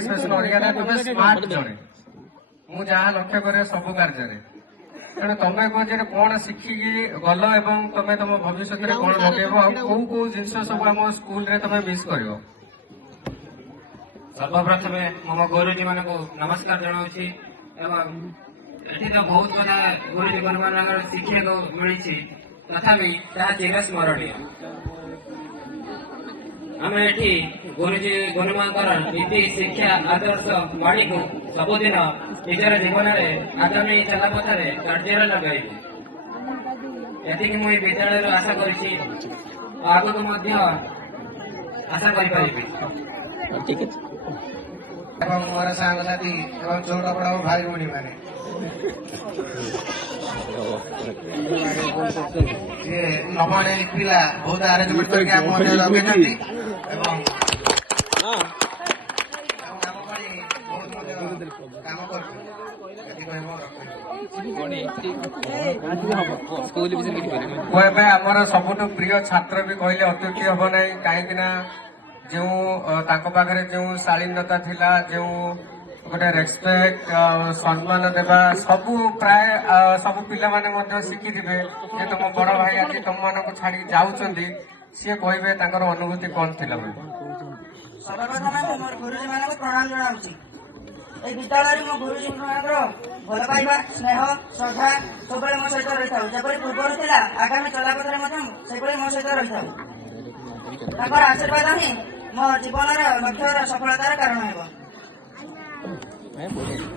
Special ओरिया तुम smart जड़े मु जहाँ लक्ष्य करे सब कार्य तेणु तुम कौन कौन शिखिकी गल एवं तुम तुम भविष्य में कौन लगे कौ कौ जिन सब आम स्कूल रे तुम मिस कर सर्वप्रथमे मम गुरुजी मान नमस्कार जनाऊँगी एवं एटी तो बहुत कथा गुरुजी गुरुमान शिक्षा मिली तथापि चिर स्मरणीय आम एटी गुरुजी गुरुमांकर नीति शिक्षा आदर्श बाणी को सबुदिन निजर जीवन में आगामी चलापथरे कार्य लगाइबी एतिक मुई विद्यालय आशा करी आगक आशा करी मोर सांगसाथी एवं छोट बड़ा भाई भौणी मैंने नबने पिला बहुत आरेंजमेंट करके आप मध्य लगे आमर सबुठ प्रिय छात्र भी कहले अत्युक्ति हम ना कहीं जो पाखे जो शालीनता थिला जो गोटे रेस्पेक्ट सम्मान देवा सब प्राय सब पिला माने शिखि थे जे तुम बड़ भाई आज तुम मान छाड़ी जाऊँगी सी कहे अनुभूति कौन थी सर्वप्रथम गुरुजी मान प्रणाम जनाऊँगी विद्यालय मो गुरुजी भल पाइबा स्नेह श्रद्धा सब मो सहित रही था जबरी पूर्व था आगामी चलापथरे मो सहित रही था आशीर्वाद ही मो जीवन लक्ष्य सफलतार कारण है।